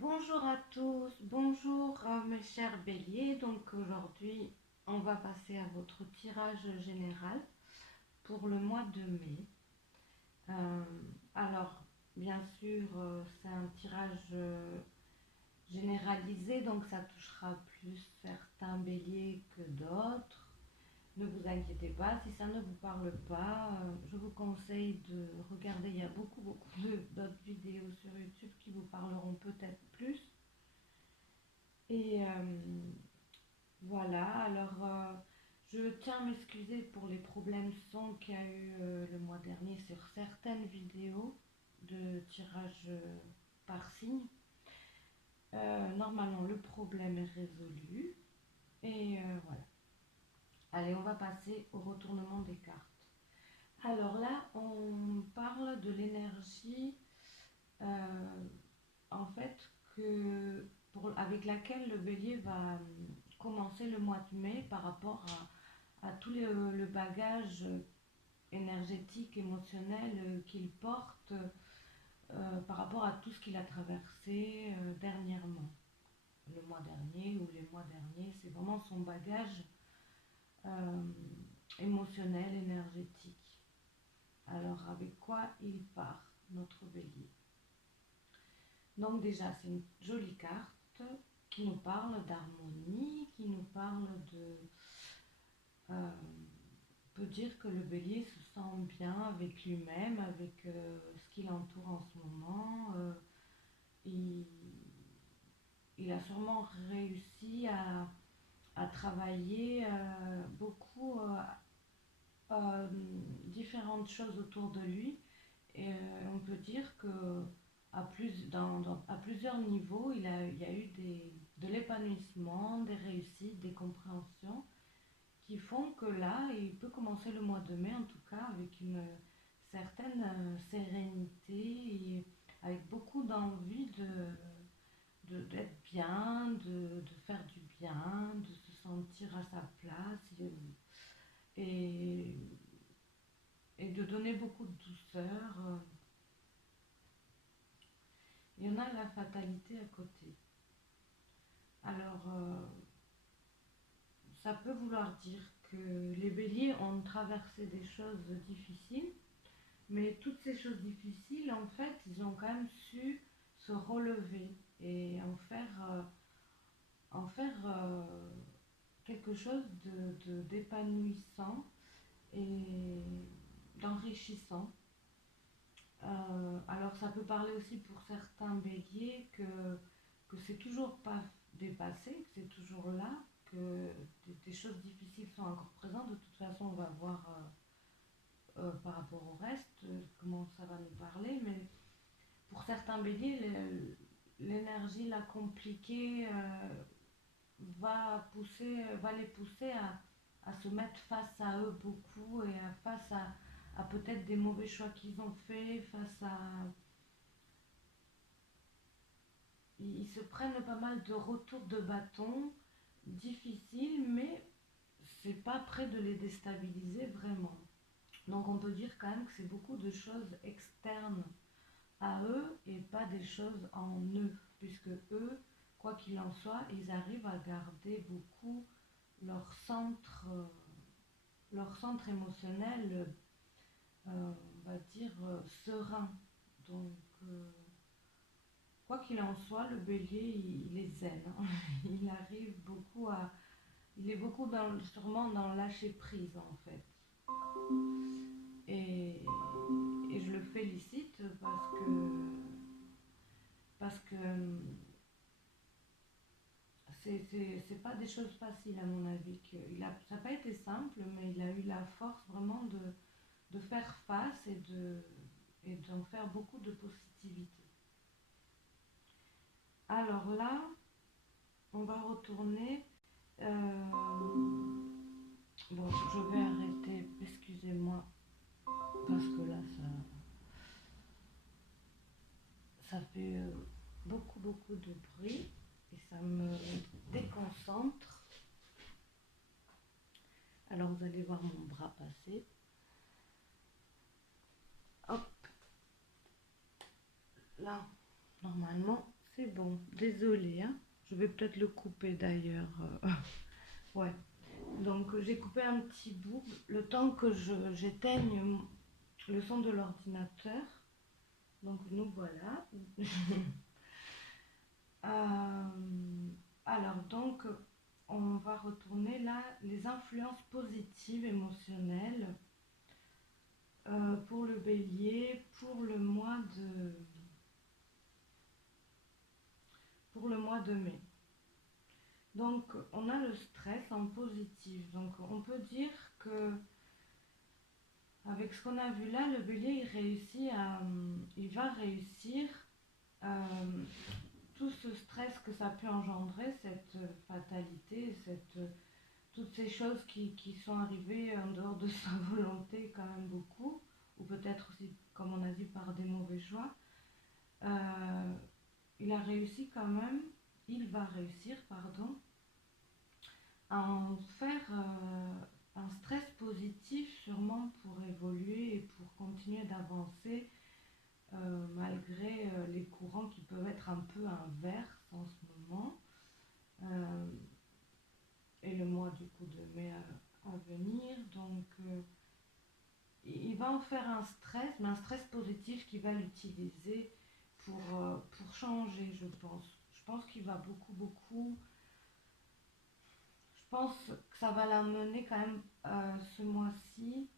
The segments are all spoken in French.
Bonjour à tous, bonjour mes chers béliers. Donc aujourd'hui, on va passer à votre tirage général pour le mois de mai. Euh, alors, bien sûr, c'est un tirage généralisé, donc ça touchera plus certains béliers que d'autres. Ne vous inquiétez pas, si ça ne vous parle pas, je vous conseille de regarder. Il y a beaucoup d'autres vidéos sur YouTube qui vous parleront peut-être plus. Et voilà, alors je tiens à m'excuser pour les problèmes son qu'il y a eu le mois dernier sur certaines vidéos de tirage par signe. Normalement, le problème est résolu. Et voilà. Allez, on va passer au retournement des cartes. Alors là, on parle de l'énergie, euh, en fait, avec laquelle le bélier va commencer le mois de mai par rapport à tout le bagage énergétique, émotionnel qu'il porte par rapport à tout ce qu'il a traversé dernièrement. Le mois dernier ou les mois derniers, c'est vraiment son bagage euh, émotionnel, énergétique. Alors avec quoi il part, notre bélier? Donc déjà, c'est une jolie carte qui nous parle d'harmonie, qui nous parle de... Euh, peut dire que le bélier se sent bien avec lui-même, avec ce qui l'entoure en ce moment. Il, il a sûrement réussi à travailler beaucoup différentes choses autour de lui. Et on peut dire que à plusieurs niveaux, il y a eu de l'épanouissement, des réussites, des compréhensions qui font que là, il peut commencer le mois de mai en tout cas avec une certaine sérénité et avec beaucoup d'envie d'être bien, de faire du bien, de se sentir à sa place et, et de donner beaucoup de douceur. Il y en a la fatalité à côté. Alors, ça peut vouloir dire que les béliers ont traversé des choses difficiles, mais toutes ces choses difficiles, en fait, ils ont quand même su se relever et en faire quelque chose d'épanouissant et d'enrichissant. Alors ça peut parler aussi pour certains béliers que c'est toujours pas dépassé, que c'est toujours là, que des choses difficiles sont encore présentes. De toute façon, on va voir par rapport au reste comment ça va nous parler. Mais pour certains béliers, l'énergie, la compliquée, va les pousser à se mettre face à eux beaucoup et face à peut-être des mauvais choix qu'ils ont faits, face à... Ils se prennent pas mal de retours de bâton difficiles, mais c'est pas près de les déstabiliser vraiment. Donc on peut dire quand même que c'est beaucoup de choses externes à eux et pas des choses en eux, puisque eux, quoi qu'il en soit, ils arrivent à garder beaucoup leur centre, euh, leur centre émotionnel, on va dire, serein. Donc, quoi qu'il en soit, le bélier, il est zen, hein. Il arrive beaucoup à... Il est beaucoup sûrement dans lâcher prise, en fait. Et, et je le félicite parce que c'est pas des choses faciles, à mon avis. Ça n'a pas été simple, mais il a eu la force vraiment de faire face et d'en faire beaucoup de positivité. Alors là, on va retourner. Bon, je vais arrêter, excusez-moi, parce que là, ça fait beaucoup de bruit et ça me déconcentre. Alors vous allez voir mon bras passer. Hop, là, normalement, C'est bon, désolée, hein. Je vais peut-être le couper d'ailleurs. Ouais. Donc j'ai coupé un petit bout le temps que j'éteigne le son de l'ordinateur. Donc nous voilà. Alors donc on va retourner là les influences positives émotionnelles pour le bélier pour le mois de mai. Donc on a le stress en positif. Donc on peut dire que avec ce qu'on a vu là, le bélier il va réussir euh, tout ce stress que ça peut engendrer, cette fatalité, toutes ces choses qui sont arrivées en dehors de sa volonté quand même beaucoup, ou peut-être aussi, comme on a dit, par des mauvais choix. Euh, il a réussi quand même, il va réussir, pardon, à en faire un stress positif sûrement pour évoluer et pour continuer d'avancer malgré les courants qui peuvent être un peu inverses en ce moment. Euh, et le mois du coup de mai à venir. Donc il va en faire un stress, mais un stress positif qu'il va l'utiliser pour changer, je pense. Je pense qu'il va beaucoup. Je pense que ça va l'amener quand même ce mois-ci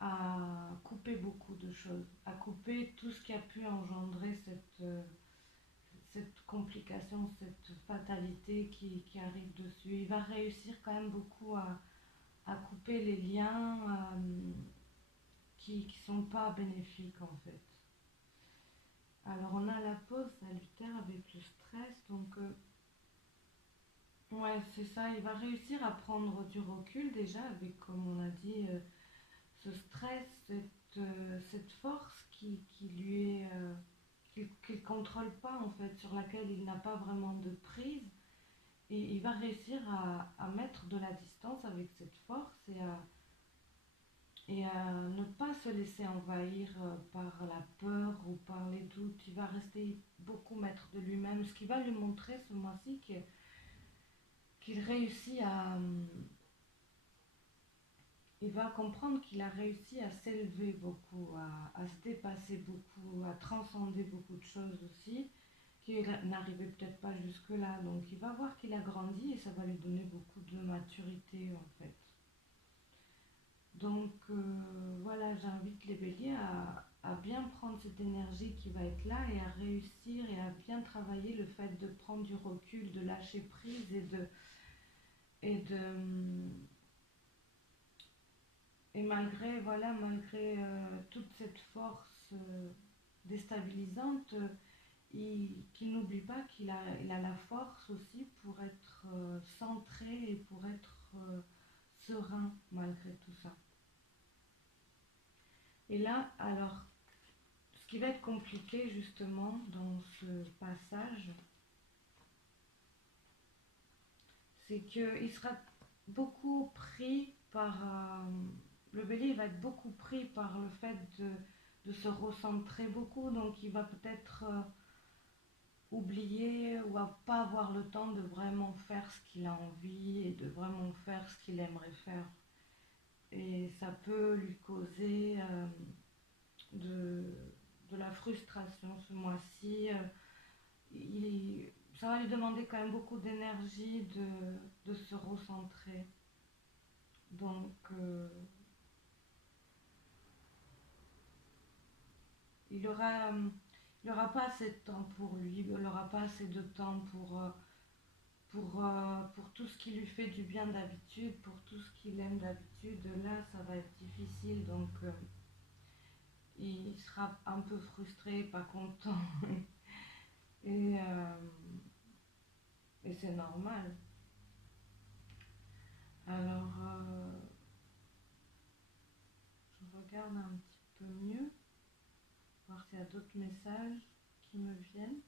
à couper beaucoup de choses, à couper tout ce qui a pu engendrer cette complication, cette fatalité qui arrive dessus. Il va réussir quand même beaucoup à couper les liens qui sont pas bénéfiques en fait. Alors on a la pause salutaire avec le stress, donc ouais c'est ça, il va réussir à prendre du recul déjà avec, comme on a dit, ce stress, cette force qui lui est qu'il ne contrôle pas en fait, sur laquelle il n'a pas vraiment de prise. Et il va réussir à mettre de la distance avec cette force et à ne pas se laisser envahir par la peur ou par les doutes. Il va rester beaucoup maître de lui-même, ce qui va lui montrer ce mois-ci qu'il réussit il va comprendre qu'il a réussi à s'élever beaucoup, à se dépasser beaucoup, à transcender beaucoup de choses aussi, qu'il n'arrivait peut-être pas jusque-là. Donc il va voir qu'il a grandi et ça va lui donner beaucoup de maturité en fait. Donc voilà, j'invite les béliers à bien prendre cette énergie qui va être là et à réussir et à bien travailler le fait de prendre du recul, de lâcher prise et et malgré toute cette force déstabilisante, qu'il n'oublie pas il a la force aussi pour être centré et pour être serein malgré tout ça. Et là, alors, ce qui va être compliqué justement dans ce passage, c'est qu'il sera beaucoup pris par... le bélier va être beaucoup pris par le fait de se recentrer beaucoup, donc il va peut-être oublier ou à pas avoir le temps de vraiment faire ce qu'il a envie et de vraiment faire ce qu'il aimerait faire. Et ça peut lui causer de, de la frustration ce mois-ci. Ça va lui demander quand même beaucoup d'énergie de se recentrer. Donc, il aura, il aura pas assez de temps pour lui, il n'aura pas assez de temps pour tout ce qui lui fait du bien d'habitude, pour tout ce qu'il aime d'habitude. Là, ça va être difficile, donc il sera un peu frustré, pas content. et, euh, et c'est normal. Alors, je regarde un petit peu mieux, voir s'il y a d'autres messages qui me viennent.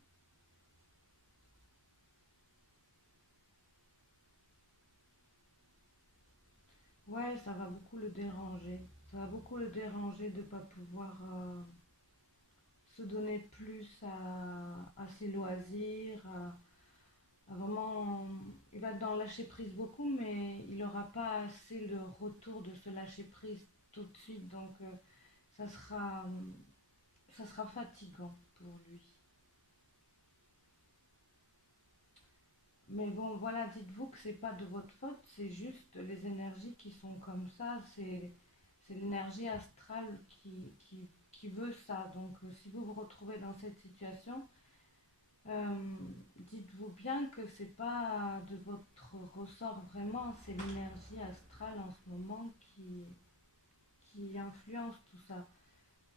Ouais, ça va beaucoup le déranger. Ça va beaucoup le déranger de ne pas pouvoir se donner plus à ses loisirs, vraiment, il va dans le lâcher prise beaucoup, mais il n'aura pas assez le retour de ce lâcher prise tout de suite, donc ça sera, ça sera fatigant pour lui. Mais bon, voilà, dites-vous que c'est pas de votre faute, c'est juste les énergies qui sont comme ça, c'est l'énergie astrale qui veut ça. Donc, si vous vous retrouvez dans cette situation, dites-vous bien que c'est pas de votre ressort vraiment, c'est l'énergie astrale en ce moment qui influence tout ça.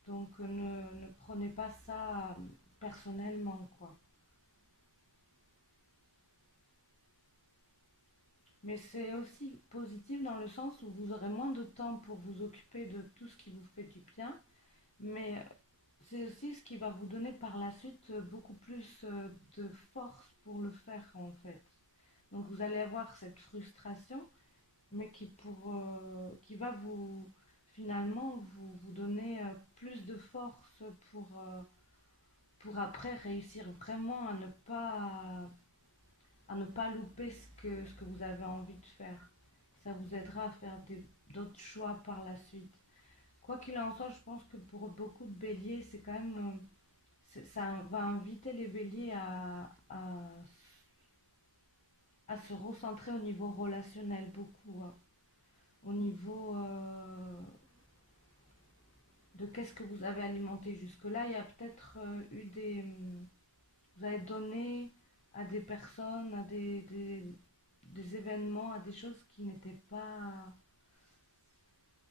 Donc, ne prenez pas ça personnellement, quoi. Mais c'est aussi positif dans le sens où vous aurez moins de temps pour vous occuper de tout ce qui vous fait du bien, mais c'est aussi ce qui va vous donner par la suite beaucoup plus de force pour le faire en fait. Donc vous allez avoir cette frustration, mais qui va vous finalement vous donner plus de force pour après réussir vraiment à ne pas louper ce que vous avez envie de faire. Ça vous aidera à faire d'autres choix par la suite. Quoi qu'il en soit, je pense que pour beaucoup de béliers, c'est quand même. Ça va inviter les béliers à se recentrer au niveau relationnel beaucoup, hein. Au niveau de qu'est-ce que vous avez alimenté jusque-là. Il y a peut-être eu des. Vous avez donné à des personnes, à des événements, à des choses qui n'étaient pas,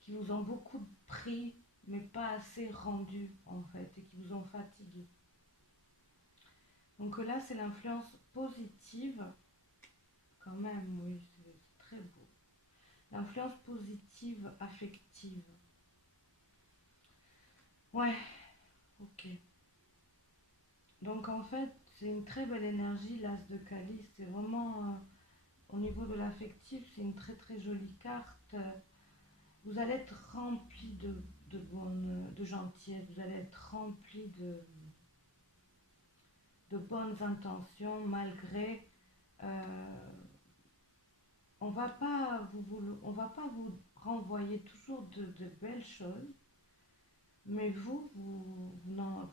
qui vous ont beaucoup pris, mais pas assez rendu en fait, et qui vous ont fatigué. Donc là, c'est l'influence positive, quand même, oui, c'est très beau. L'influence positive affective. Ouais, ok. Donc en fait, c'est une très belle énergie, l'as de calice. C'est vraiment, au niveau de l'affectif, c'est une très très jolie carte. Vous allez être rempli de gentillesse, vous allez être rempli de bonnes intentions malgré on va pas vous renvoyer toujours de belles choses, mais vous n'en,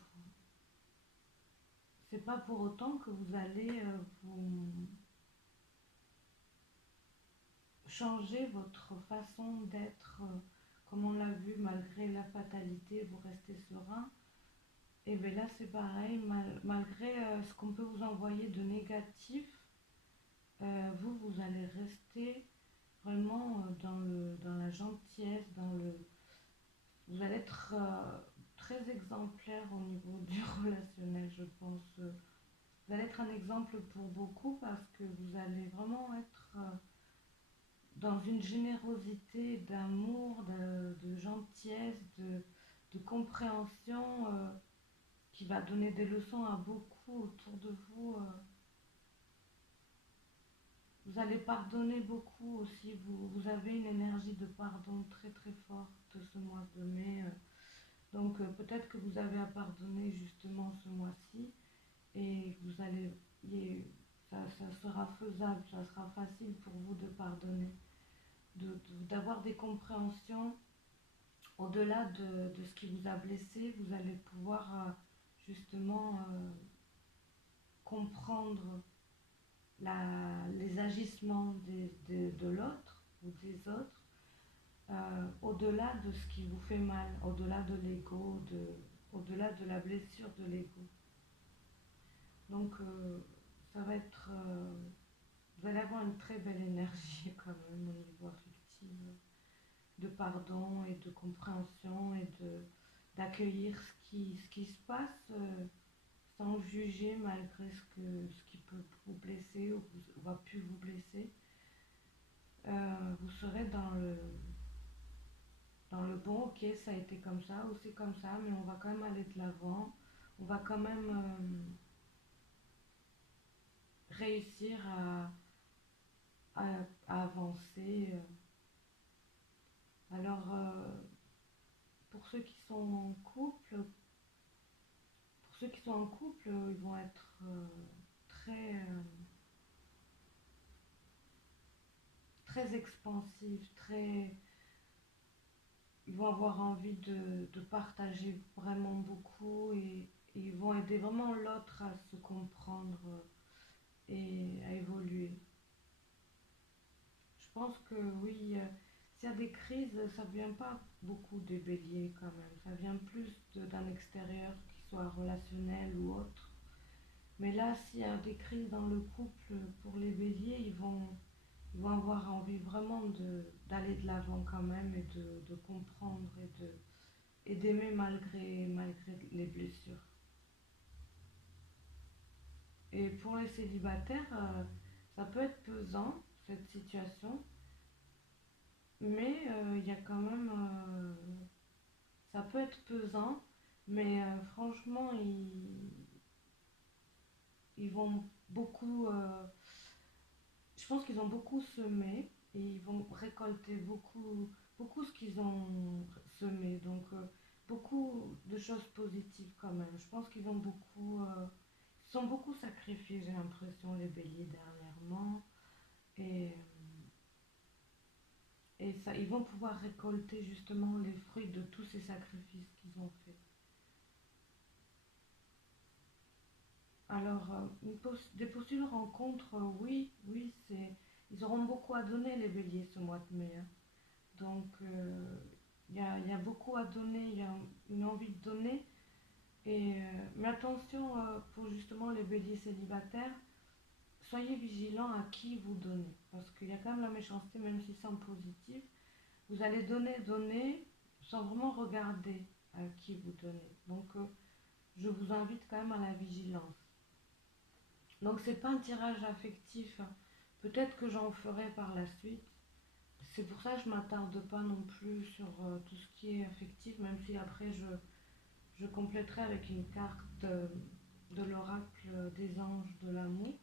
c'est pas pour autant que vous allez vous changer votre façon d'être, comme on l'a vu, malgré la fatalité, vous restez serein. Et bien là, c'est pareil, malgré ce qu'on peut vous envoyer de négatif, vous allez rester vraiment dans la gentillesse, vous allez être très exemplaire au niveau du relationnel, je pense. Vous allez être un exemple pour beaucoup parce que vous allez vraiment être dans une générosité, d'amour, de gentillesse, de compréhension qui va donner des leçons à beaucoup autour de vous. Vous allez pardonner beaucoup aussi. Vous avez une énergie de pardon très très forte ce mois de mai. Donc peut-être que vous avez à pardonner justement ce mois-ci et vous allez, ça sera faisable, ça sera facile pour vous de pardonner, d'avoir des compréhensions au-delà de ce qui vous a blessé. Vous allez pouvoir justement comprendre les agissements de l'autre ou des autres, au-delà de ce qui vous fait mal, au-delà de l'ego, au-delà de la blessure de l'ego. Donc ça va être, vous allez avoir une très belle énergie quand même au niveau affectif, de pardon et de compréhension et d'accueillir ce qui se passe sans juger malgré ce qui peut vous blesser ou va pu vous blesser. Vous serez dans le bon, ok, ça a été comme ça ou c'est comme ça, mais on va quand même aller de l'avant, on va quand même réussir à avancer. Alors, pour ceux qui sont en couple, ceux qui sont en couple, ils vont être très, très expansifs, ils vont avoir envie de partager vraiment beaucoup et ils vont aider vraiment l'autre à se comprendre et à évoluer. Je pense que oui, s'il y a des crises, ça ne vient pas beaucoup des béliers quand même. Ça vient plus d'un extérieur, qui soit relationnel ou autre. Mais là, s'il y a des crises dans le couple, pour les béliers, ils vont avoir envie vraiment d'aller de l'avant quand même et de comprendre et d'aimer malgré les blessures. Et pour les célibataires, ça peut être pesant, cette situation, mais il y a quand même... ça peut être pesant, mais franchement, ils vont beaucoup... je pense qu'ils ont beaucoup semé et ils vont récolter beaucoup ce qu'ils ont semé. Donc, beaucoup de choses positives quand même. Je pense qu'ils ont beaucoup... ils sont beaucoup sacrifiés, j'ai l'impression, les béliers dernièrement. Et, et ça, ils vont pouvoir récolter justement les fruits de tous ces sacrifices qu'ils ont faits. Alors, des possibles rencontres, oui, oui, ils auront beaucoup à donner, les béliers, ce mois de mai, hein. Donc, il y a beaucoup à donner, il y a une envie de donner. Mais attention, pour justement les béliers célibataires, soyez vigilants à qui vous donnez. Parce qu'il y a quand même la méchanceté, même si c'est en positif. Vous allez donner sans vraiment regarder à qui vous donnez. Donc, je vous invite quand même à la vigilance. Donc c'est pas un tirage affectif. Peut-être que j'en ferai par la suite. C'est pour ça que je m'attarde pas non plus sur tout ce qui est affectif, même si après je compléterai avec une carte de l'oracle des anges de l'amour.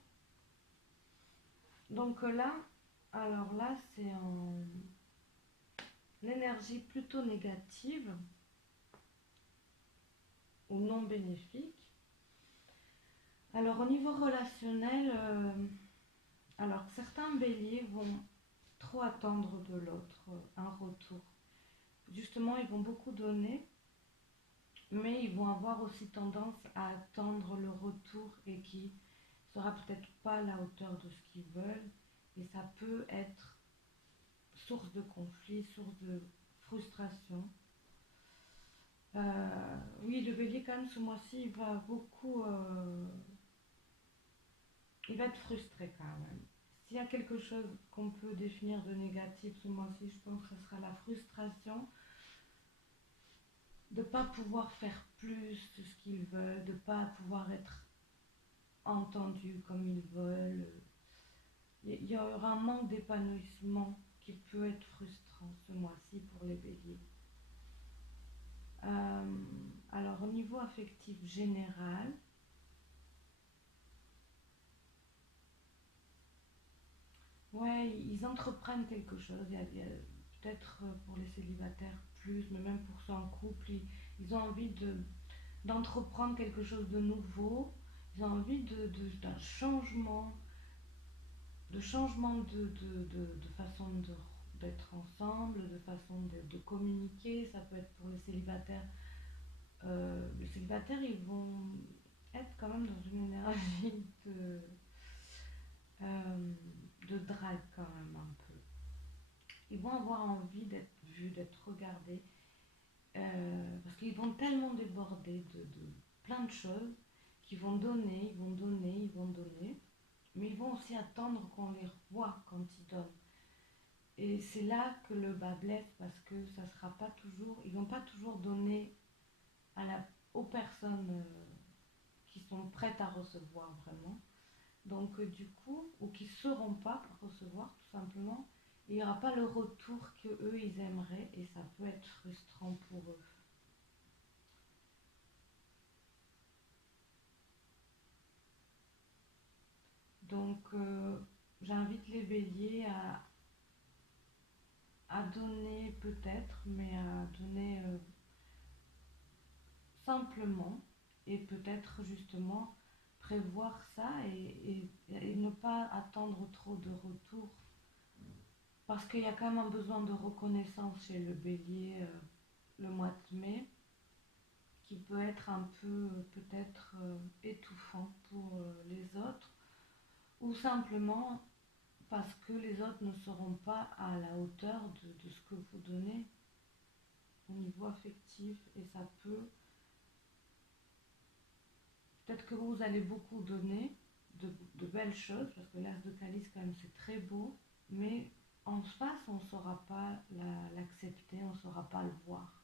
Donc là, alors là c'est en l'énergie plutôt négative ou non bénéfique. Alors au niveau relationnel, alors certains béliers vont trop attendre de l'autre un retour. Justement, ils vont beaucoup donner, mais ils vont avoir aussi tendance à attendre le retour et qui sera peut-être pas à la hauteur de ce qu'ils veulent. Et ça peut être source de conflit, source de frustration. Oui, le bélier, quand même, ce mois-ci, il va beaucoup... il va être frustré quand même. S'il y a quelque chose qu'on peut définir de négatif ce mois-ci, je pense que ce sera la frustration de ne pas pouvoir faire plus de ce qu'ils veulent, de ne pas pouvoir être entendus comme ils veulent. Il y aura un manque d'épanouissement qui peut être frustrant ce mois-ci pour les béliers. Alors au niveau affectif général, ouais, ils entreprennent quelque chose. Il y a peut-être pour les célibataires plus, mais même pour ceux en couple, ils ont envie d'entreprendre quelque chose de nouveau. Ils ont envie d'un changement, de façon d'être ensemble, de façon de communiquer. Ça peut être pour les célibataires. Les célibataires, ils vont être quand même dans une énergie euh, de drague quand même un peu. Ils vont avoir envie d'être vus, d'être regardés, parce qu'ils vont tellement déborder de plein de choses qu'ils vont donner, ils vont donner, ils vont donner, mais ils vont aussi attendre qu'on les revoie quand ils donnent. Et c'est là que le bas blesse parce que ça sera pas toujours, ils vont pas toujours donner aux personnes qui sont prêtes à recevoir vraiment. Donc du coup, ou qui ne sauront pas recevoir tout simplement, il n'y aura pas le retour que eux ils aimeraient et ça peut être frustrant pour eux. Donc j'invite les béliers à donner peut-être, mais à donner simplement et peut-être justement prévoir ça et ne pas attendre trop de retour. Parce qu'il y a quand même un besoin de reconnaissance chez le bélier le mois de mai, qui peut être un peu peut-être étouffant pour les autres, ou simplement parce que les autres ne seront pas à la hauteur de ce que vous donnez au niveau affectif, et ça peut-être que vous allez beaucoup donner de belles choses, parce que l'as de calice quand même c'est très beau, mais en face on ne saura pas l'accepter, on ne saura pas le voir,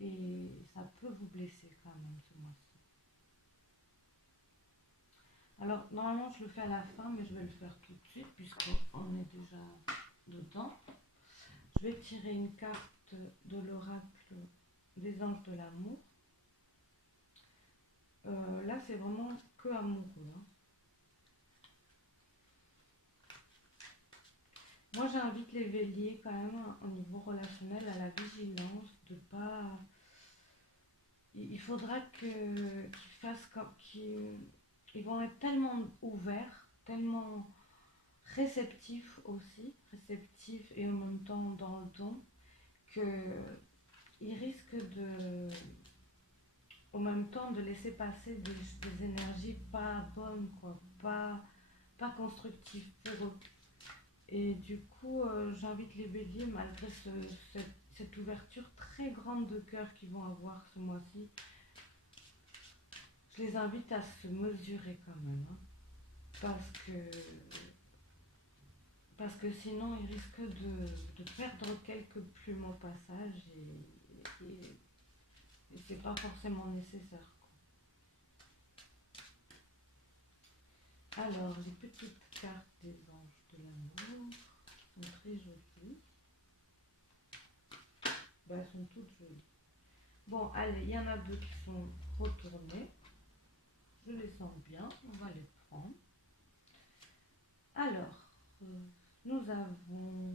et ça peut vous blesser quand même ce mois-ci. Alors normalement je le fais à la fin, mais je vais le faire tout de suite puisqu'on est déjà dedans. Je vais tirer une carte de l'oracle des anges de l'amour. Là, c'est vraiment que amoureux. Hein. Moi, j'invite les béliers quand même au niveau relationnel à la vigilance, de pas. Il faudra qu'ils fassent comme ils vont être tellement ouverts, tellement réceptifs aussi, réceptifs et en même temps dans le don, qu'ils risquent de en même temps de laisser passer des énergies pas bonnes, quoi, pas constructives pour eux. Et du coup, j'invite les béliers, malgré cette ouverture très grande de cœur qu'ils vont avoir ce mois-ci, je les invite à se mesurer quand même, hein, parce que sinon ils risquent de perdre quelques plumes au passage et c'est pas forcément nécessaire. Alors, les petites cartes des anges de l'amour sont très jolies. Elles sont toutes jolies. Bon, allez, il y en a deux qui sont retournées. Je les sens bien, on va les prendre. Alors, nous avons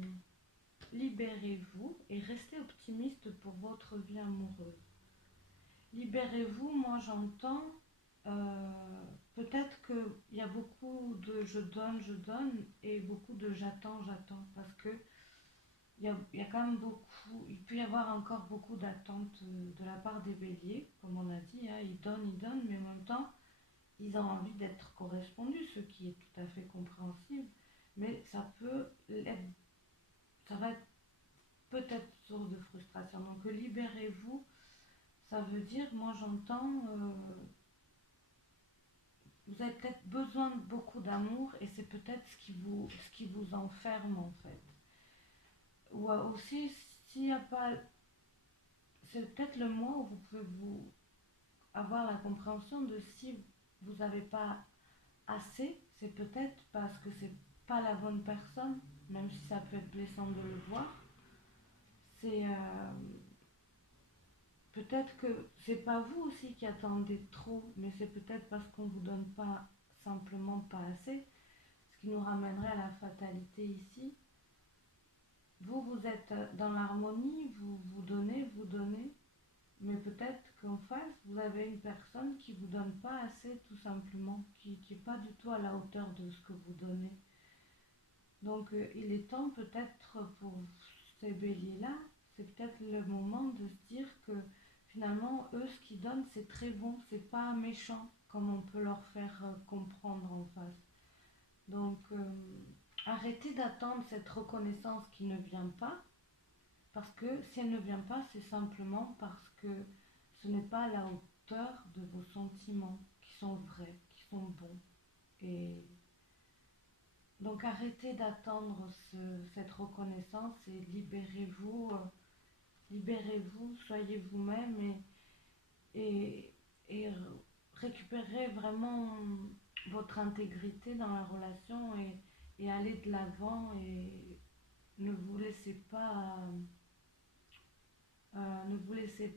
libérez-vous et restez optimiste pour votre vie amoureuse. Libérez-vous, moi j'entends peut-être qu'il y a beaucoup de je donne et beaucoup de j'attends, parce que il y a quand même beaucoup, il peut y avoir encore beaucoup d'attentes de la part des béliers, comme on a dit, hein, ils donnent, mais en même temps, ils ont envie d'être correspondus, ce qui est tout à fait compréhensible, mais ça va être peut-être source de frustration. Donc libérez-vous, ça veut dire, moi j'entends, vous avez peut-être besoin de beaucoup d'amour et c'est peut-être ce qui vous enferme en fait. Ou aussi, s'il n'y a pas, c'est peut-être le mois où vous pouvez vous avoir la compréhension de si vous n'avez pas assez, c'est peut-être parce que c'est pas la bonne personne, même si ça peut être blessant de le voir. C'est peut-être que c'est pas vous aussi qui attendez trop, mais c'est peut-être parce qu'on vous donne pas simplement pas assez, ce qui nous ramènerait à la fatalité ici. Vous êtes dans l'harmonie, vous donnez, mais peut-être qu'en face, vous avez une personne qui vous donne pas assez tout simplement, qui n'est pas du tout à la hauteur de ce que vous donnez. Donc il est temps peut-être pour ces béliers-là, c'est peut-être le moment de se dire que finalement, eux, ce qu'ils donnent, c'est très bon, c'est pas méchant, comme on peut leur faire comprendre en face. Donc arrêtez d'attendre cette reconnaissance qui ne vient pas, parce que si elle ne vient pas, c'est simplement parce que ce n'est pas à la hauteur de vos sentiments qui sont vrais, qui sont bons. Et donc arrêtez d'attendre cette reconnaissance et libérez-vous, soyez vous-même et récupérez vraiment votre intégrité dans la relation et allez de l'avant et ne vous laissez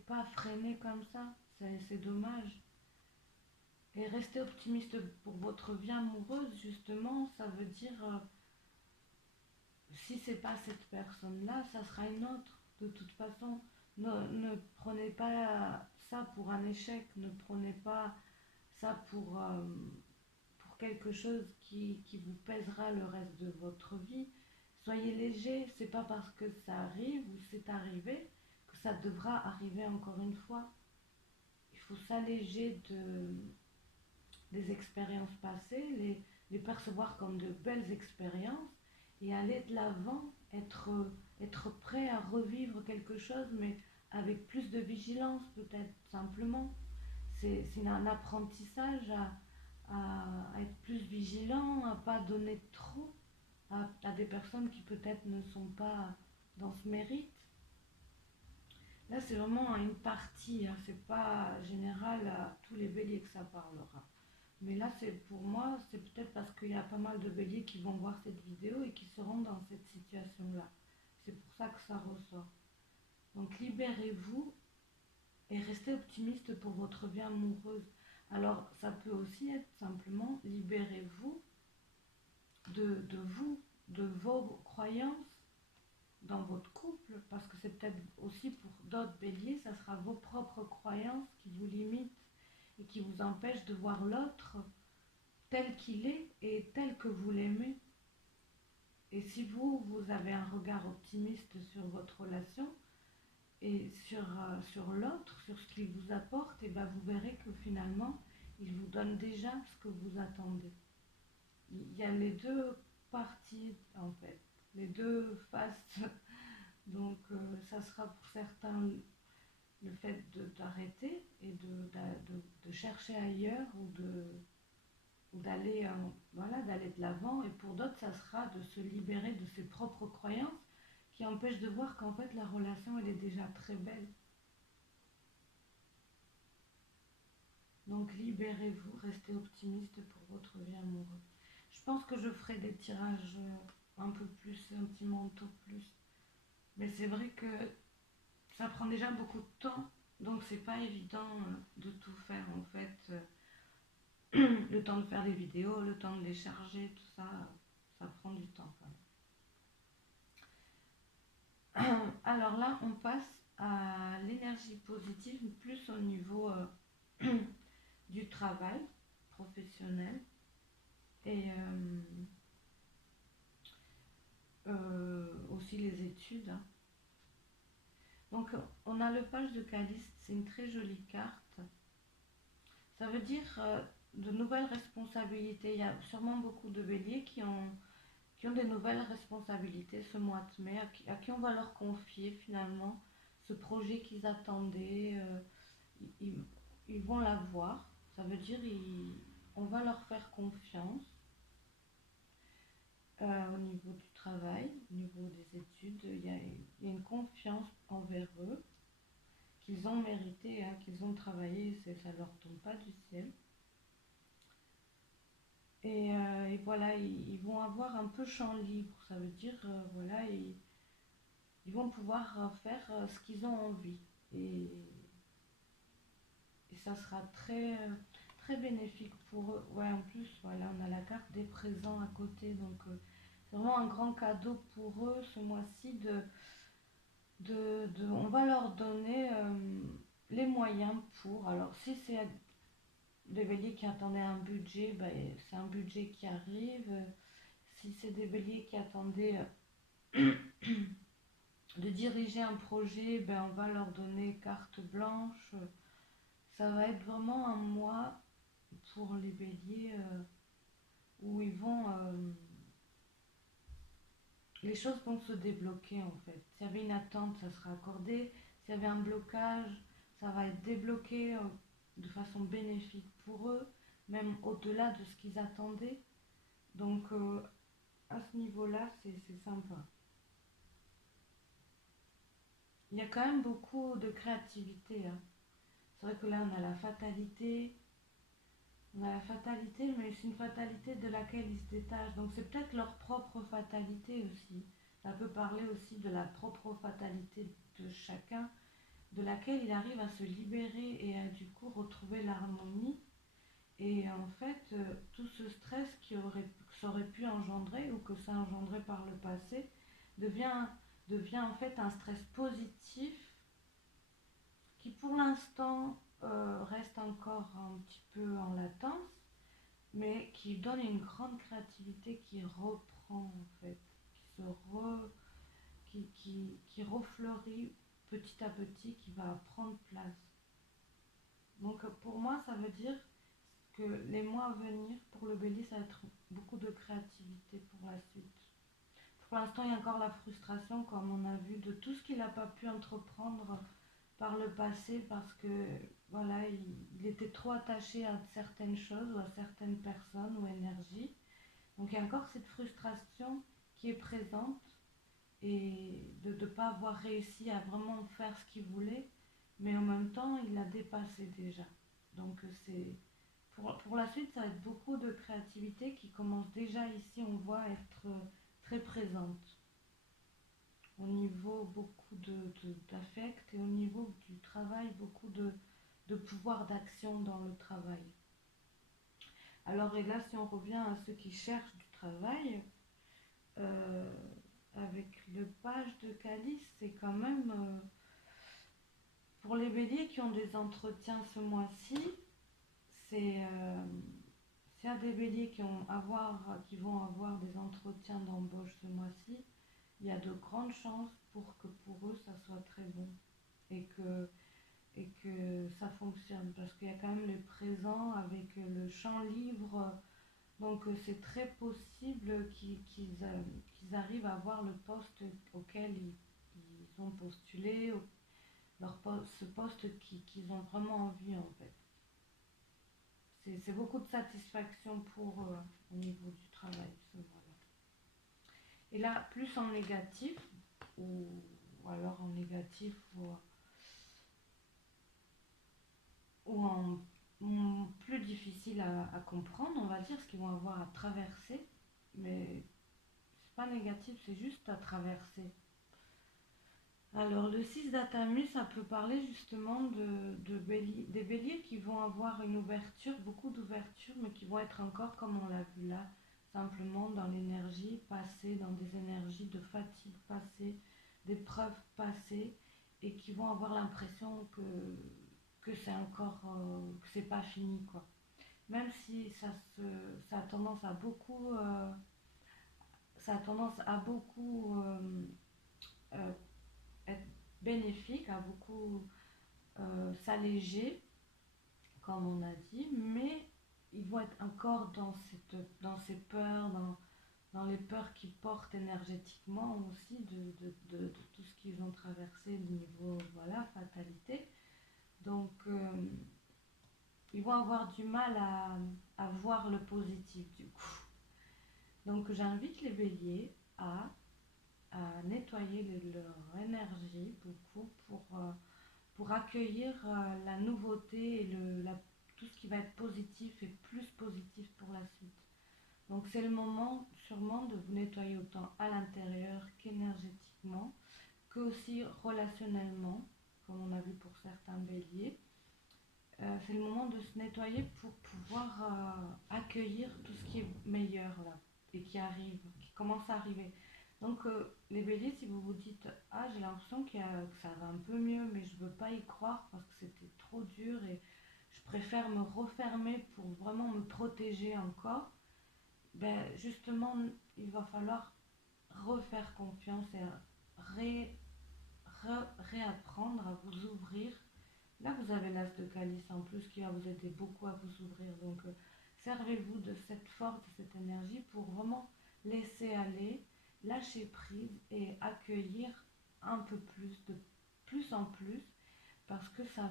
pas freiner comme ça, c'est dommage. Et rester optimiste pour votre vie amoureuse, justement, ça veut dire si c'est pas cette personne-là, ça sera une autre. De toute façon, Ne prenez pas ça pour un échec, ne prenez pas ça pour quelque chose qui vous pèsera le reste de votre vie. Soyez léger, c'est pas parce que ça arrive ou c'est arrivé que ça devra arriver encore une fois. Il faut s'alléger des expériences passées, les percevoir comme de belles expériences et aller de l'avant, être prêt à revivre quelque chose, mais avec plus de vigilance peut-être simplement. C'est un apprentissage à être plus vigilant, à pas donner trop à des personnes qui peut-être ne sont pas dans ce mérite. Là, c'est vraiment une partie, hein, c'est pas général à tous les béliers que ça parlera. Mais là, c'est pour moi, c'est peut-être parce qu'il y a pas mal de béliers qui vont voir cette vidéo et qui seront dans cette situation-là. C'est pour ça que ça ressort. Donc, libérez-vous et restez optimiste pour votre vie amoureuse. Alors, ça peut aussi être simplement libérez-vous de vous, de vos croyances dans votre couple, parce que c'est peut-être aussi pour d'autres béliers, ça sera vos propres croyances qui vous limitent et qui vous empêchent de voir l'autre tel qu'il est et tel que vous l'aimez. Et si vous avez un regard optimiste sur votre relation et sur l'autre, sur ce qu'il vous apporte, et ben vous verrez que finalement, il vous donne déjà ce que vous attendez. Il y a les deux parties, en fait, les deux faces. Donc, ça sera pour certains le fait d'arrêter et de chercher ailleurs ou d'aller voilà, d'aller de l'avant. Et pour d'autres, ça sera de se libérer de ses propres croyances qui empêchent de voir qu'en fait, la relation, elle est déjà très belle. Donc, libérez-vous, restez optimiste pour votre vie amoureuse. Je pense que je ferai des tirages un peu plus sentimentaux, plus. Mais c'est vrai que ça prend déjà beaucoup de temps, donc c'est pas évident de tout faire en fait. Le temps de faire les vidéos, le temps de les charger, tout ça, ça prend du temps quand même. Alors là, on passe à l'énergie positive, plus au niveau du travail professionnel et aussi les études, hein. Donc on a le page de Calice, c'est une très jolie carte. Ça veut dire de nouvelles responsabilités. Il y a sûrement beaucoup de béliers qui ont des nouvelles responsabilités ce mois de mai, à qui on va leur confier finalement ce projet qu'ils attendaient. Ils, ils vont l'avoir. Ça veut dire on va leur faire confiance au niveau du travail, au niveau des études. Il y a une confiance envers eux qu'ils ont mérité, hein, qu'ils ont travaillé, ça ne leur tombe pas du ciel. Et voilà, ils vont avoir un peu champ libre, ça veut dire, voilà, ils vont pouvoir faire ce qu'ils ont envie. Et ça sera très bénéfique pour eux. Ouais, en plus, voilà, on a la carte des présents à côté, donc c'est vraiment un grand cadeau pour eux ce mois-ci on va leur donner les moyens pour. Alors, si c'est des béliers qui attendaient un budget, ben, c'est un budget qui arrive. Si c'est des béliers qui attendaient de diriger un projet, ben, on va leur donner carte blanche. Ça va être vraiment un mois pour les béliers où ils vont... les choses vont se débloquer en fait. S'il y avait une attente, ça sera accordé. S'il y avait un blocage, ça va être débloqué de façon bénéfique pour eux, même au-delà de ce qu'ils attendaient. Donc à ce niveau-là, c'est sympa. Il y a quand même beaucoup de créativité, hein. C'est vrai que là, on a la fatalité. On a la fatalité, mais c'est une fatalité de laquelle ils se détachent. Donc c'est peut-être leur propre fatalité aussi. Ça peut parler aussi de la propre fatalité de chacun, de laquelle il arrive à se libérer et à du coup retrouver l'harmonie. Et en fait, tout ce stress que ça aurait pu engendrer ou que ça a engendré par le passé devient en fait un stress positif qui pour l'instant reste encore un petit peu en latence, mais qui donne une grande créativité qui reprend en fait, qui se re, qui refleurit petit à petit, qui va prendre place. Donc pour moi, ça veut dire que les mois à venir, pour le bélier, ça va être beaucoup de créativité pour la suite. Pour l'instant, il y a encore la frustration, comme on a vu, de tout ce qu'il n'a pas pu entreprendre par le passé parce que voilà, il était trop attaché à certaines choses ou à certaines personnes ou énergies. Donc il y a encore cette frustration qui est présente et de ne pas avoir réussi à vraiment faire ce qu'il voulait, mais en même temps, il l'a dépassé déjà. Donc pour la suite, ça va être beaucoup de créativité qui commence déjà ici, on voit, à être très présente. Au niveau beaucoup d'affect et au niveau du travail, beaucoup de pouvoir d'action dans le travail. Alors, et là, si on revient à ceux qui cherchent du travail, euh, avec le page de calice, c'est quand même pour les béliers qui ont des entretiens ce mois-ci, c'est s'il y a des béliers qui vont avoir des entretiens d'embauche ce mois-ci, il y a de grandes chances pour que pour eux ça soit très bon et que ça fonctionne parce qu'il y a quand même les présents avec le champ libre, donc c'est très possible qu'ils arrivent à avoir le poste auquel ils ont postulé, ce poste qu'ils ont vraiment envie en fait. C'est beaucoup de satisfaction pour eux au niveau du travail ce mois-là. Et là, plus en négatif, ou alors en négatif ou en plus difficile à comprendre, on va dire, ce qu'ils vont avoir à traverser, mais c'est pas négatif, c'est juste à traverser. Alors le 6 d'Atamus, ça peut parler justement des béliers qui vont avoir une ouverture, beaucoup d'ouverture, mais qui vont être encore, comme on l'a vu là, simplement dans l'énergie passée, dans des énergies de fatigue passée, d'épreuves passées, et qui vont avoir l'impression que c'est encore, que c'est pas fini, quoi. Même si ça a tendance à beaucoup, euh, être bénéfique, à beaucoup s'alléger, comme on a dit, mais ils vont être encore dans ces peurs, dans les peurs qu'ils portent énergétiquement aussi de tout ce qu'ils ont traversé au niveau, voilà, fatalité. Donc, ils vont avoir du mal à voir le positif du coup. Donc, j'invite les béliers à nettoyer leur énergie beaucoup pour accueillir la nouveauté et tout ce qui va être positif et plus positif pour la suite. Donc c'est le moment sûrement de vous nettoyer autant à l'intérieur qu'énergétiquement, que aussi relationnellement, comme on a vu pour certains béliers. C'est le moment de se nettoyer pour pouvoir accueillir tout ce qui est meilleur là et qui arrive, qui commence à arriver. Donc les béliers, si vous vous dites ah j'ai l'impression que ça va un peu mieux mais je veux pas y croire parce que c'était trop dur et je préfère me refermer pour vraiment me protéger encore, ben justement il va falloir refaire confiance et réapprendre à vous ouvrir. Là, vous avez l'as de calice en plus qui va vous aider beaucoup à vous ouvrir. Donc, servez-vous de cette force, de cette énergie pour vraiment laisser aller, lâcher prise et accueillir un peu plus, de plus en plus, parce que ça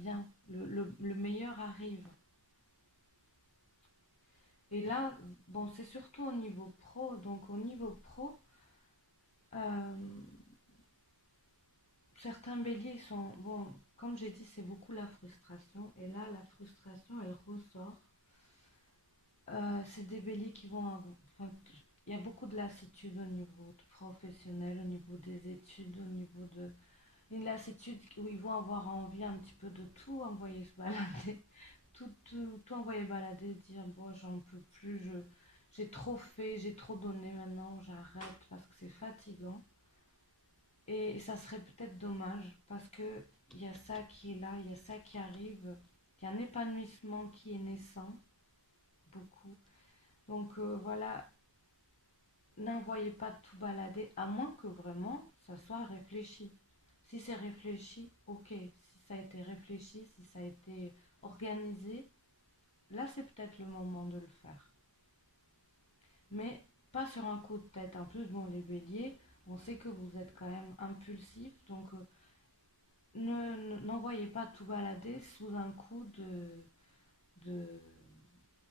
vient, le meilleur arrive. Et là, bon, c'est surtout au niveau pro. Donc, au niveau pro, euh, certains béliers sont, bon, comme j'ai dit, c'est beaucoup la frustration. Et là, la frustration, elle ressort. C'est des béliers qui vont avoir, enfin, il y a beaucoup de lassitude au niveau professionnel, au niveau des études, au niveau de une lassitude où ils vont avoir envie un petit peu de tout envoyer se balader, tout envoyer balader, dire bon j'en peux plus, j'ai trop fait, j'ai trop donné, maintenant j'arrête parce que c'est fatigant. Et ça serait peut-être dommage parce que il y a ça qui est là, il y a ça qui arrive, il y a un épanouissement qui est naissant, beaucoup. Donc voilà, n'envoyez pas tout balader, à moins que vraiment ça soit réfléchi. Si c'est réfléchi, ok. Si ça a été réfléchi, si ça a été organisé, là c'est peut-être le moment de le faire. Mais pas sur un coup de tête. En plus, bon, les béliers, on sait que vous êtes quand même impulsif, donc n'envoyez pas tout balader sous un coup de,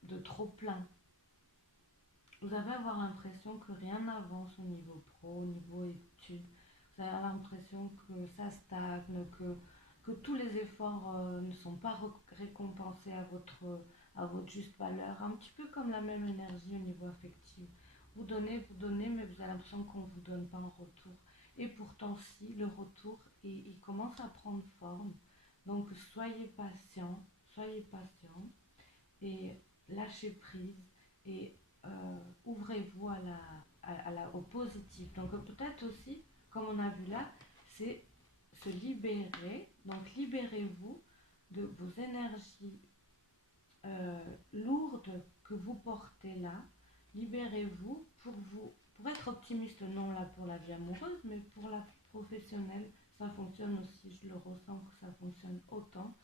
de trop plein. Vous allez avoir l'impression que rien n'avance au niveau pro, au niveau études. Vous avez l'impression que ça stagne, que tous les efforts ne sont pas récompensés à votre juste valeur. Un petit peu comme la même énergie au niveau affectif. Vous donnez, mais vous avez l'impression qu'on ne vous donne pas en retour. Et pourtant, si, le retour, il commence à prendre forme. Donc, soyez patient et lâchez prise et ouvrez-vous au positif. Donc peut-être aussi, comme on a vu là, c'est se libérer. Donc libérez-vous de vos énergies lourdes que vous portez là. Libérez-vous pour être optimiste, non là pour la vie amoureuse, mais pour la professionnelle. Ça fonctionne aussi, je le ressens que ça fonctionne autant.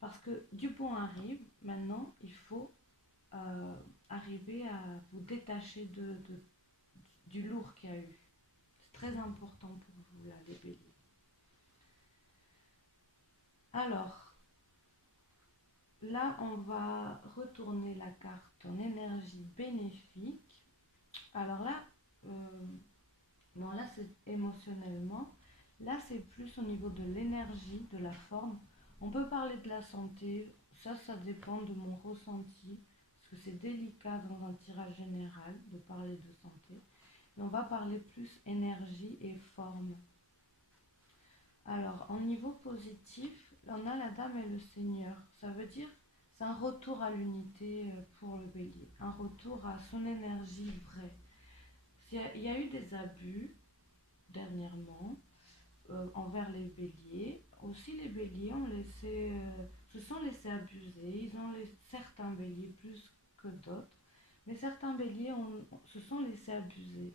Parce que du bon arrive, maintenant il faut arriver à vous détacher du lourd qu'il y a eu. C'est très important pour vous, là, les béliers. Alors, là, on va retourner la carte en énergie bénéfique. Alors là, non, là, c'est émotionnellement. Là, c'est plus au niveau de l'énergie, de la forme. On peut parler de la santé. Ça dépend de mon ressenti. Parce que c'est délicat dans un tirage général de parler de santé. Mais on va parler plus énergie et forme. Alors, en niveau positif, on a la dame et le seigneur. Ça veut dire, c'est un retour à l'unité pour le bélier. Un retour à son énergie vraie. Il y a eu des abus dernièrement envers les béliers. Aussi, les béliers se sont laissés abuser. Certains béliers plus que d'autres. Mais certains béliers se sont laissés abuser,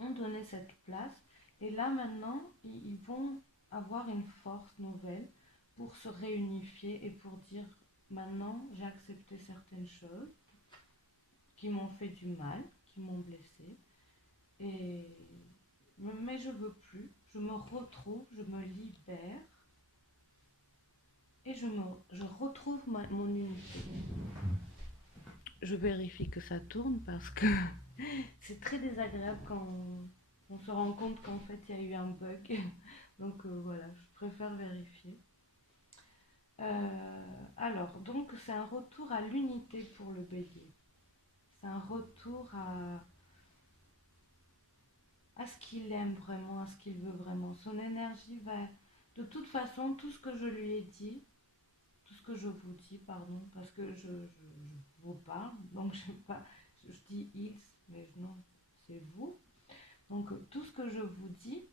ont donné cette place. Et là, maintenant, ils vont avoir une force nouvelle pour se réunifier et pour dire, maintenant, j'ai accepté certaines choses qui m'ont fait du mal, qui m'ont blessé. Mais je veux plus. Je me retrouve, je me libère. Et je retrouve mon unité. Je vérifie que ça tourne parce que c'est très désagréable quand on se rend compte qu'en fait il y a eu un bug. Donc voilà, je préfère vérifier. Alors, donc c'est un retour à l'unité pour le bélier. C'est un retour à ce qu'il aime vraiment, à ce qu'il veut vraiment. Son énergie va... De toute façon, tout ce que je lui ai dit, tout ce que je vous dis, pardon, parce que je vous parle, donc je dis ils, mais non, c'est vous. Donc tout ce que je vous dis,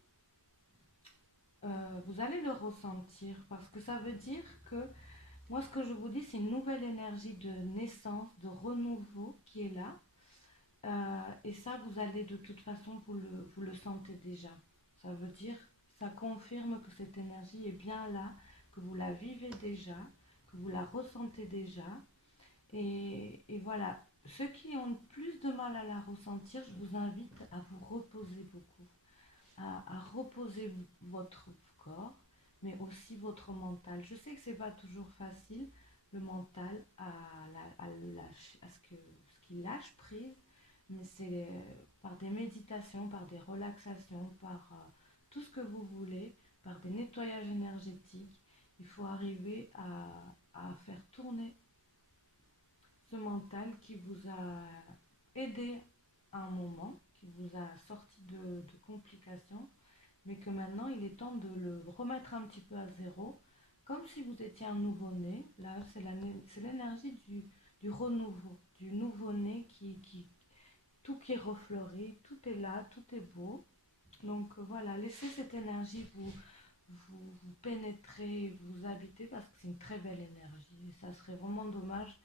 vous allez le ressentir, parce que ça veut dire que moi ce que je vous dis, c'est une nouvelle énergie de naissance, de renouveau qui est là. Et ça, vous allez de toute façon, vous le sentez déjà. Ça veut dire, ça confirme que cette énergie est bien là, que vous la vivez déjà, que vous la ressentez déjà. Et voilà, ceux qui ont plus de mal à la ressentir, je vous invite à vous reposer beaucoup, à reposer votre corps, mais aussi votre mental. Je sais que c'est pas toujours facile, le mental, ce qu'il lâche prise, mais c'est par des méditations, par des relaxations, par tout ce que vous voulez, par des nettoyages énergétiques. Il faut arriver à faire tourner ce mental qui vous a aidé à un moment, qui vous a sorti de complications, mais que maintenant il est temps de le remettre un petit peu à zéro, comme si vous étiez un nouveau-né. Là, c'est l'énergie du renouveau, du nouveau-né tout qui est refleuri, tout est là, tout est beau. Donc voilà, laissez cette énergie vous pénétrez, vous habitez parce que c'est une très belle énergie. Et ça serait vraiment dommage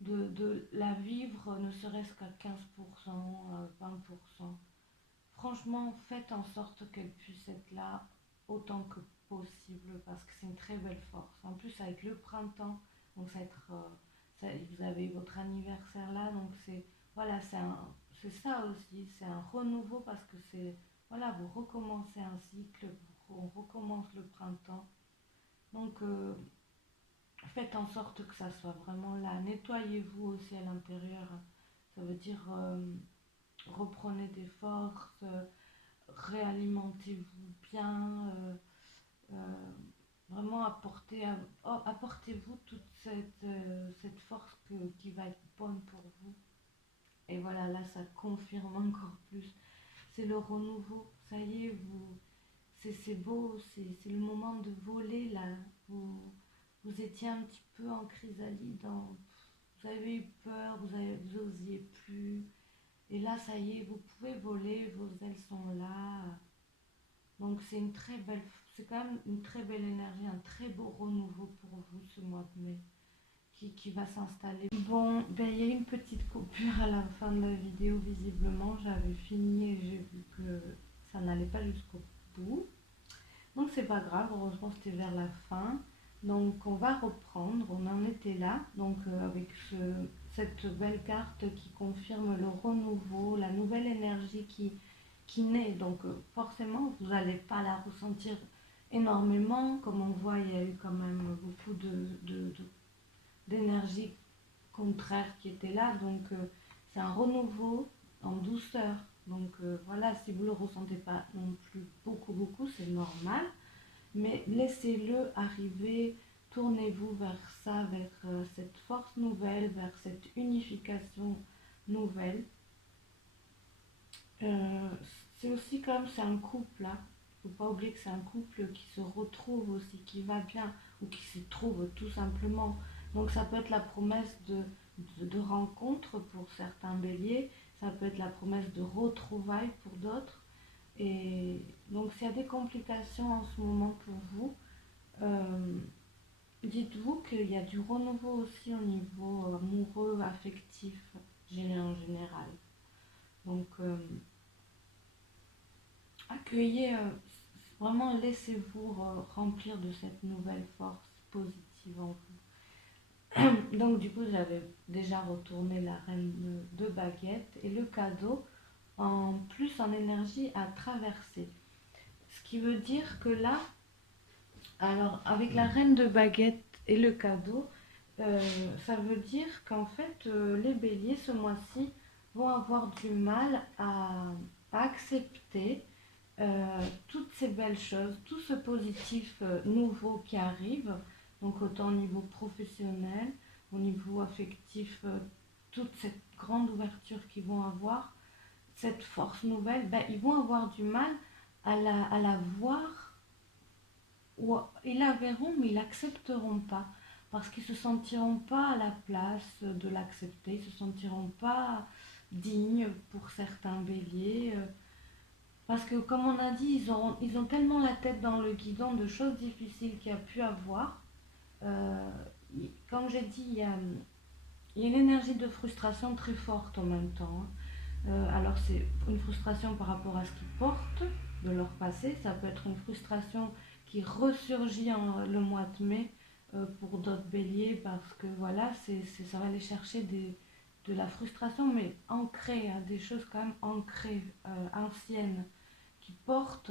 de la vivre ne serait-ce qu'à 15%, 20%. Franchement, faites en sorte qu'elle puisse être là autant que possible parce que c'est une très belle force. En plus, avec le printemps, donc ça va être, vous avez votre anniversaire là, donc c'est voilà, c'est ça aussi, c'est un renouveau parce que c'est voilà, vous recommencez un cycle, on recommence le printemps. Donc faites en sorte que ça soit vraiment là. Nettoyez-vous aussi à l'intérieur. Ça veut dire reprenez des forces, réalimentez-vous bien, euh, vraiment apportez-vous toute cette force qui va être bonne pour vous. Et voilà, là, ça confirme encore plus. C'est le renouveau. Ça y est, c'est beau, c'est le moment de voler là. Vous étiez un petit peu en chrysalide, vous avez eu peur, vous osiez plus. Et là, ça y est, vous pouvez voler, vos ailes sont là. Donc c'est quand même une très belle énergie, un très beau renouveau pour vous ce mois de mai qui va s'installer. Bon, ben il y a eu une petite coupure à la fin de la vidéo visiblement. J'avais fini et j'ai vu que ça n'allait pas jusqu'au bout. Donc c'est pas grave, heureusement c'était vers la fin. Donc on va reprendre, on en était là, donc avec cette belle carte qui confirme le renouveau, la nouvelle énergie qui naît. Donc forcément vous n'allez pas la ressentir énormément, comme on voit il y a eu quand même beaucoup d'énergie contraire qui était là, donc c'est un renouveau en douceur. Donc voilà, si vous ne le ressentez pas non plus beaucoup, c'est normal. Mais laissez-le arriver, tournez-vous vers ça, vers cette force nouvelle, vers cette unification nouvelle. Euh, c'est aussi comme c'est un couple là. Il ne faut pas oublier que c'est un couple qui se retrouve aussi, qui va bien, ou qui s'y trouve tout simplement. Donc ça peut être la promesse de rencontre pour certains béliers, ça peut être la promesse de retrouvailles pour d'autres. Et donc s'il y a des complications en ce moment pour vous, euh, dites-vous qu'il y a du renouveau aussi au niveau amoureux, affectif, en général. Donc accueillez, vraiment laissez-vous remplir de cette nouvelle force positive en vous. Donc du coup j'avais déjà retourné la reine de baguette et le cadeau en plus en énergie à traverser. Ce qui veut dire que là, alors avec la reine de baguette et le cadeau, ça veut dire qu'en fait les béliers ce mois-ci vont avoir du mal à accepter toutes ces belles choses, tout ce positif nouveau qui arrive, donc autant au niveau professionnel, au niveau affectif, toute cette grande ouverture qu'ils vont avoir, cette force nouvelle, ben, ils vont avoir du mal à la voir, ou ils la verront, mais ils l'accepteront pas, parce qu'ils se sentiront pas à la place de l'accepter, ils se sentiront pas dignes pour certains béliers. Parce que comme on a dit, ils ont tellement la tête dans le guidon de choses difficiles qu'il y a pu avoir. Euh, Comme j'ai dit, il y a une énergie de frustration très forte en même temps. Alors c'est une frustration par rapport à ce qu'ils portent de leur passé. Ça peut être une frustration qui ressurgit le mois de mai pour d'autres béliers parce que voilà, ça va aller chercher de la frustration mais ancrée, hein, des choses quand même ancrées, anciennes qui portent,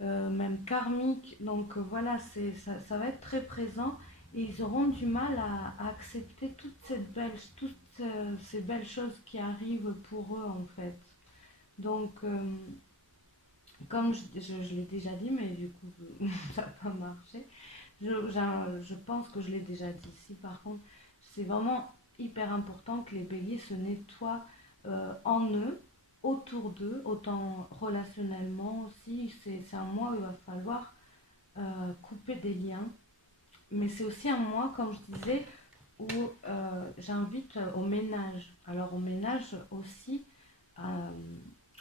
même karmiques. Donc voilà, ça va être très présent et ils auront du mal à accepter toutes ces belles choses qui arrivent pour eux en fait. Donc, comme je l'ai déjà dit, mais du coup, ça n'a pas marché. Je pense que je l'ai déjà dit ici. Par contre, c'est vraiment hyper important que les béliers se nettoient en eux, autour d'eux, autant relationnellement aussi. C'est un mois où il va falloir couper des liens. Mais c'est aussi un mois, comme je disais, où j'invite au ménage. Alors au ménage aussi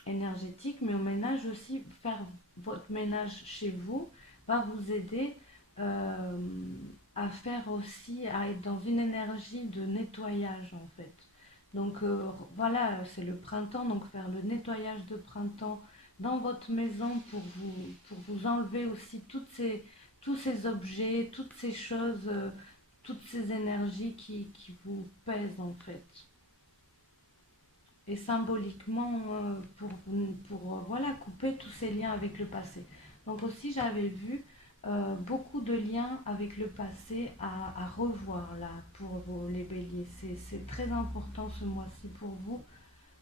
énergétique, mais au ménage aussi, faire votre ménage chez vous, va vous aider à faire aussi, à être dans une énergie de nettoyage en fait. Donc voilà, c'est le printemps, donc faire le nettoyage de printemps dans votre maison pour vous enlever aussi tous ces objets, toutes ces choses, toutes ces énergies qui vous pèsent en fait. Et symboliquement voilà, couper tous ces liens avec le passé. Donc aussi j'avais vu beaucoup de liens avec le passé à revoir là pour les béliers. C'est très important ce mois-ci pour vous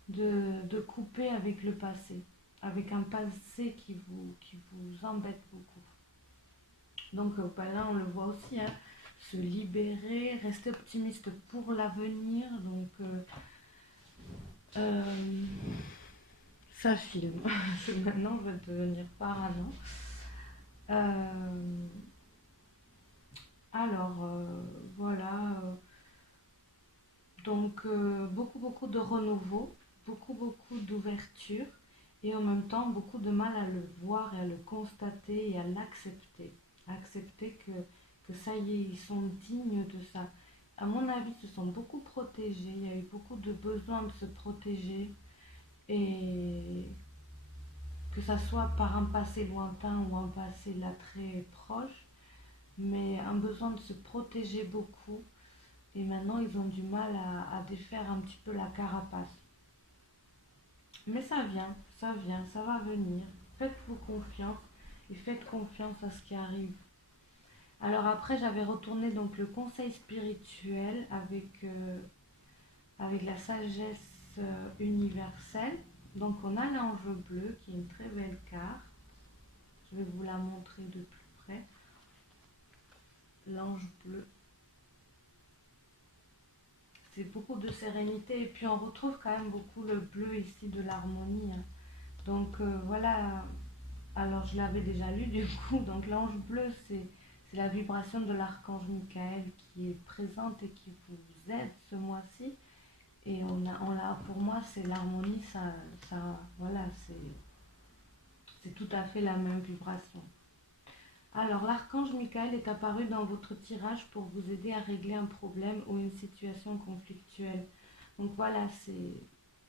de couper avec le passé, avec un passé qui vous embête beaucoup. Donc ben là on le voit aussi, hein, se libérer, rester optimiste pour l'avenir. Donc euh, ça filme. Maintenant on va devenir parano. Euh, voilà. Donc beaucoup de renouveau, beaucoup d'ouverture et en même temps beaucoup de mal à le voir et à le constater et à l'accepter. Accepter que ça y est, ils sont dignes de ça. À mon avis, ils se sont beaucoup protégés, il y a eu beaucoup de besoin de se protéger et que ça soit par un passé lointain ou un passé là très proche, mais un besoin de se protéger beaucoup. Et maintenant, ils ont du mal à défaire un petit peu la carapace. Mais ça va venir. Faites-vous confiance et faites confiance à ce qui arrive. Alors après, j'avais retourné donc le conseil spirituel avec la sagesse universelle. Donc on a l'ange bleu qui est une très belle carte. Je vais vous la montrer de plus près. L'ange bleu. C'est beaucoup de sérénité et puis on retrouve quand même beaucoup le bleu ici de l'harmonie, hein. Donc voilà, alors je l'avais déjà lu du coup, donc l'ange bleu c'est la vibration de l'archange Michael qui est présente et qui vous aide ce mois-ci. Et pour moi c'est l'harmonie, voilà, c'est tout à fait la même vibration. Alors, l'archange Michael est apparu dans votre tirage pour vous aider à régler un problème ou une situation conflictuelle. Donc voilà, c'est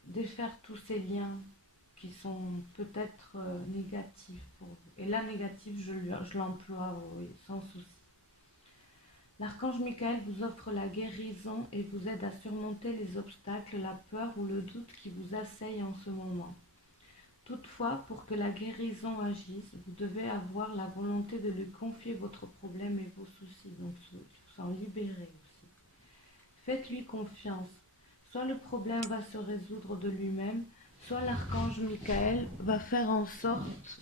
défaire tous ces liens qui sont peut-être négatifs pour vous. Et là, négatif, je l'emploie, oui, sans souci. L'archange Michael vous offre la guérison et vous aide à surmonter les obstacles, la peur ou le doute qui vous assaillent en ce moment. Toutefois, pour que la guérison agisse, vous devez avoir la volonté de lui confier votre problème et vos soucis, donc s'en libérer aussi. Faites-lui confiance. Soit le problème va se résoudre de lui-même, soit l'archange Michael va faire en sorte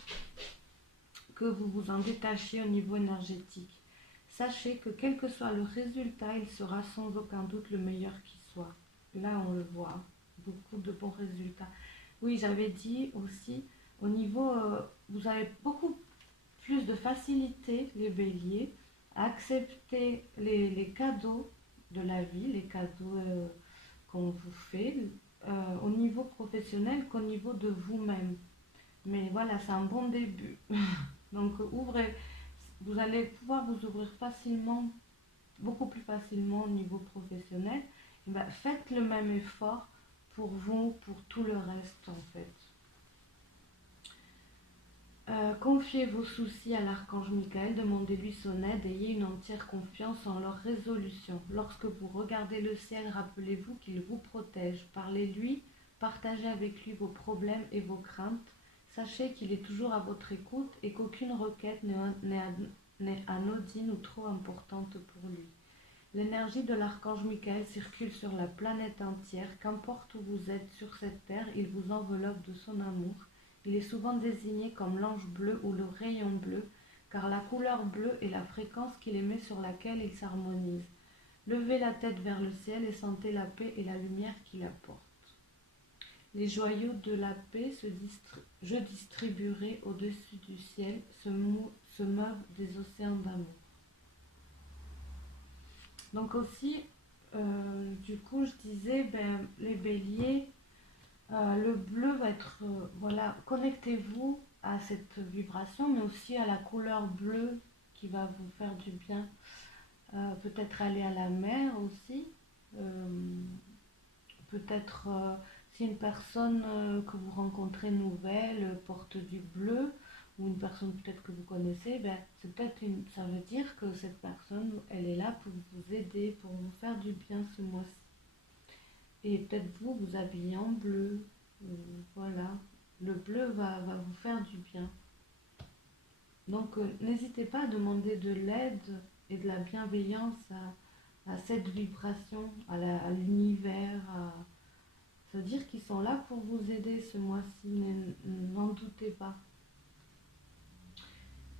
que vous vous en détachiez au niveau énergétique. Sachez que quel que soit le résultat, il sera sans aucun doute le meilleur qui soit. Là, on le voit, beaucoup de bons résultats. Oui, j'avais dit aussi, au niveau, vous avez beaucoup plus de facilité, les béliers, à accepter les cadeaux de la vie, les cadeaux qu'on vous fait, au niveau professionnel qu'au niveau de vous-même. Mais voilà, c'est un bon début. Donc ouvrez, vous allez pouvoir vous ouvrir facilement, beaucoup plus facilement au niveau professionnel. Et ben, faites le même effort pour vous, pour tout le reste en fait. Confiez vos soucis à l'archange Michael, demandez-lui son aide, ayez une entière confiance en leur résolution. Lorsque vous regardez le ciel, rappelez-vous qu'il vous protège. Parlez-lui, partagez avec lui vos problèmes et vos craintes. Sachez qu'il est toujours à votre écoute et qu'aucune requête n'est anodine ou trop importante pour lui. L'énergie de l'archange Michael circule sur la planète entière. Qu'importe où vous êtes sur cette terre, il vous enveloppe de son amour. Il est souvent désigné comme l'ange bleu ou le rayon bleu, car la couleur bleue est la fréquence qu'il émet sur laquelle il s'harmonise. Levez la tête vers le ciel et sentez la paix et la lumière qu'il apporte. Les joyaux de la paix je distribuerai au-dessus du ciel, se meuvent des océans d'amour. Donc aussi, du coup, je disais, les béliers, le bleu va être, voilà, connectez-vous à cette vibration, mais aussi à la couleur bleue qui va vous faire du bien. Peut-être aller à la mer aussi. Euh, Peut-être si une personne que vous rencontrez nouvelle porte du bleu, ou une personne peut-être que vous connaissez, ben, ça veut dire que cette personne, elle est là pour vous aider, pour vous faire du bien ce mois-ci. Et peut-être vous, vous habillez en bleu. Voilà. Le bleu va vous faire du bien. Donc, n'hésitez pas à demander de l'aide et de la bienveillance à cette vibration, à l'univers. Ça veut dire qu'ils sont là pour vous aider ce mois-ci, n'en doutez pas.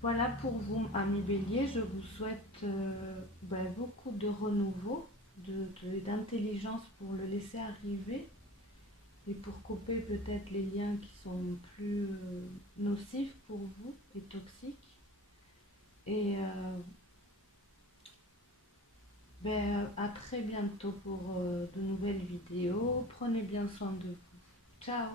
Voilà pour vous, amis béliers, je vous souhaite beaucoup de renouveau, d'intelligence pour le laisser arriver et pour couper peut-être les liens qui sont plus nocifs pour vous et toxiques. Et à très bientôt pour de nouvelles vidéos. Prenez bien soin de vous. Ciao!